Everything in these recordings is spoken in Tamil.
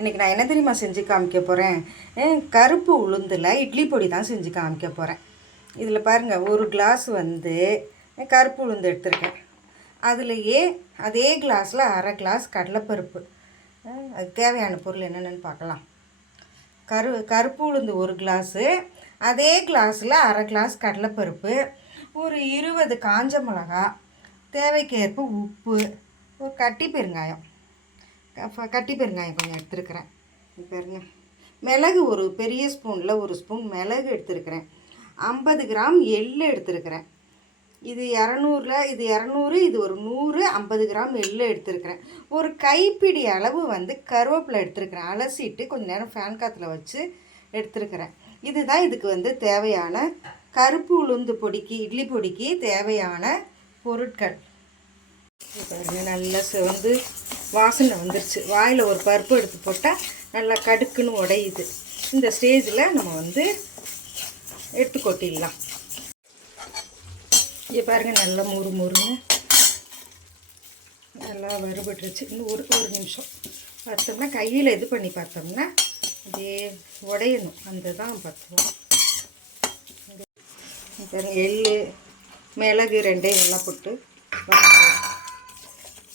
இன்றைக்கி நான் என்ன தெரியுமா செஞ்சு காமிக்க போகிறேன்? கருப்பு உளுந்தில் இட்லி பொடி தான் செஞ்சு காமிக்க போகிறேன். இதில் பாருங்கள், ஒரு கிளாஸ் கருப்பு உளுந்து எடுத்துருக்கேன். அதுலேயே அதே கிளாஸில் அரை கிளாஸ் கடலைப்பருப்பு. அது தேவையான பொருள் என்னென்னு பார்க்கலாம். கருப்பு உளுந்து ஒரு கிளாஸு, அதே கிளாஸில் அரை கிளாஸ் கடலைப்பருப்பு, ஒரு 20 காஞ்ச மிளகா, தேவைக்கேற்ப உப்பு, ஒரு கட்டி பெருங்காயம் கொஞ்சம் எடுத்துருக்கிறேன். பாருங்க, மிளகு ஒரு பெரிய ஸ்பூனில் ஒரு ஸ்பூன் மிளகு எடுத்துருக்கிறேன். 50 கிராம் எள்ளு எடுத்துருக்கிறேன். இது 200, இது ஒரு 100, 50 கிராம் எள்ளு எடுத்துருக்கிறேன். ஒரு கைப்பிடி அளவு கருவேப்பிலை எடுத்துருக்கிறேன். அலசிட்டு கொஞ்சம் நேரம் ஃபேன் காற்றுல வச்சு எடுத்துருக்கிறேன். இதுதான் இதுக்கு தேவையான கருப்பு உளுந்து பொடிக்கு, இட்லி பொடிக்கு தேவையான பொருட்கள். பாருங்கள், நல்லா சிவந்து வாசனை வந்துருச்சு. வாயில் ஒரு பருப்பு எடுத்து போட்டால் நல்லா கடுக்குன்னு உடையுது. இந்த ஸ்டேஜில் நம்ம எடுத்து கொட்டிடலாம். இங்கே பாருங்கள், நல்லா முறுன்னு நல்லா வறுபட்டுருச்சு. இன்னும் ஒரு நிமிஷம் பார்த்தோம்னா, கையில் இது பண்ணி பார்த்தோம்னா அப்படியே உடையணும். அந்த தான் பார்த்துவோம். பாருங்கள், எள்ளு மிளகு ரெண்டையும் ஒன்றா போட்டு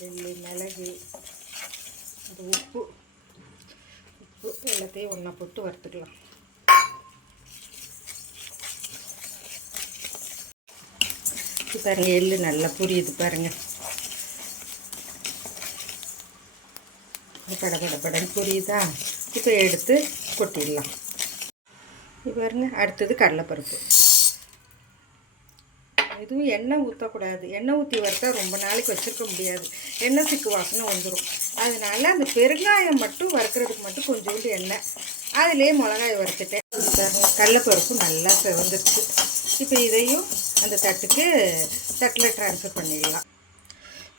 எள்ளு மிளகு அது உப்பு எல்லாத்தையும் ஒன்றா போட்டு வறுத்துக்கலாம். பாருங்கள், எள்ளு நல்லா புரியுது பாருங்கள். படன்னு புரியுதா? இப்போ எடுத்து கொட்டிடலாம். இப்போ பாருங்க, அடுத்தது கடலைப்பருப்பு. எதுவும் எண்ணெய் ஊற்றக்கூடாது. எண்ணெய் ஊற்றி வறுத்தா ரொம்ப நாளைக்கு வச்சுருக்க முடியாது. எண்ணெய் சிக்கு வாசனை வந்துடும். அதனால் அந்த பெருங்காயம் மட்டும் வறுக்கிறதுக்கு மட்டும் கொஞ்சோண்டு எண்ணெய், அதிலே மிளகாய் வறுத்துட்டேன். கடலைப்பருப்பு நல்லா செவந்துருச்சு. இப்போ இதையும் அந்த தட்டில் ட்ரான்ஸ்ஃபர் பண்ணிடலாம்.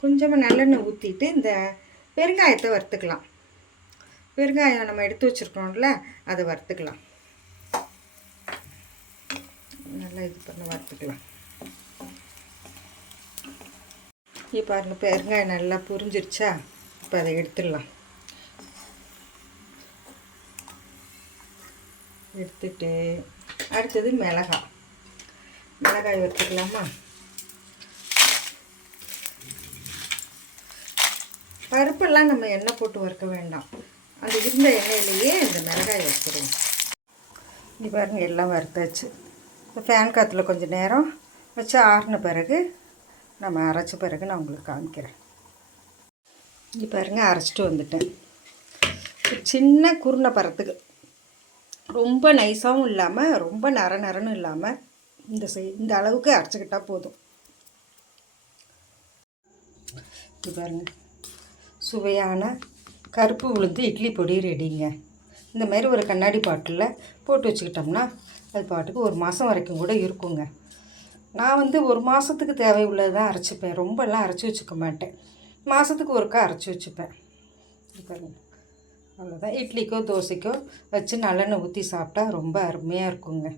கொஞ்சமாக நல்லெண்ணெய் ஊற்றிட்டு இந்த பெருங்காயத்தை வறுத்துக்கலாம். பெருங்காயம் நம்ம எடுத்து வச்சுருக்கோம்ல, அதை வறுத்துக்கலாம். நல்லா இது பண்ண வறுத்துக்கலாம். இப்போ பாருங்கள், பெருங்காயம் நல்லா புரிஞ்சிருச்சா? இப்போ அதை எடுத்துடலாம். எடுத்துட்டு அடுத்தது மிளகாய் வறுத்துக்கலாமா? பருப்பெல்லாம் நம்ம எண்ணெய் போட்டு வறுக்க வேண்டாம். அந்த இருந்த எண்ணெயிலேயே இந்த மிளகாய் வறுத்துருவோம். இங்கே பாருங்கள், எல்லாம் வறுத்தாச்சு. இப்போ ஃபேன் காற்றுல கொஞ்சம் நேரம் வச்சு ஆறின பிறகு நம்ம அரைச்ச பிறகு நான் உங்களுக்கு காமிக்கிறேன். இங்கே பாருங்கள், அரைச்சிட்டு வந்துட்டேன். சின்ன குருணை பரத்துக்கு, ரொம்ப நைஸாகவும் இல்லாமல் ரொம்ப நரன்னு இல்லாமல் இந்த அளவுக்கு அரைச்சிக்கிட்டால் போதும். இது பாருங்கள், சுவையான கருப்பு உளுந்து இட்லி பொடி ரெடிங்க. இந்த மாதிரி ஒரு கண்ணாடி பாட்டிலில் போட்டு வச்சுக்கிட்டோம்னா அது பாட்டுக்கு 1 மாதம் வரைக்கும் கூட இருக்குங்க. நான் 1 மாதத்துக்கு தேவை உள்ளது தான் அரைச்சிப்பேன். ரொம்பலாம் அரைச்சி வச்சுக்க மாட்டேன். மாதத்துக்கு ஒருக்கா அரைச்சி வச்சுப்பேன். பாருங்கள், அவ்வளோதான். இட்லிக்கோ தோசைக்கோ வச்சு நல்லெண்ணெய் ஊற்றி சாப்பிட்டா ரொம்ப அருமையாக இருக்குங்க.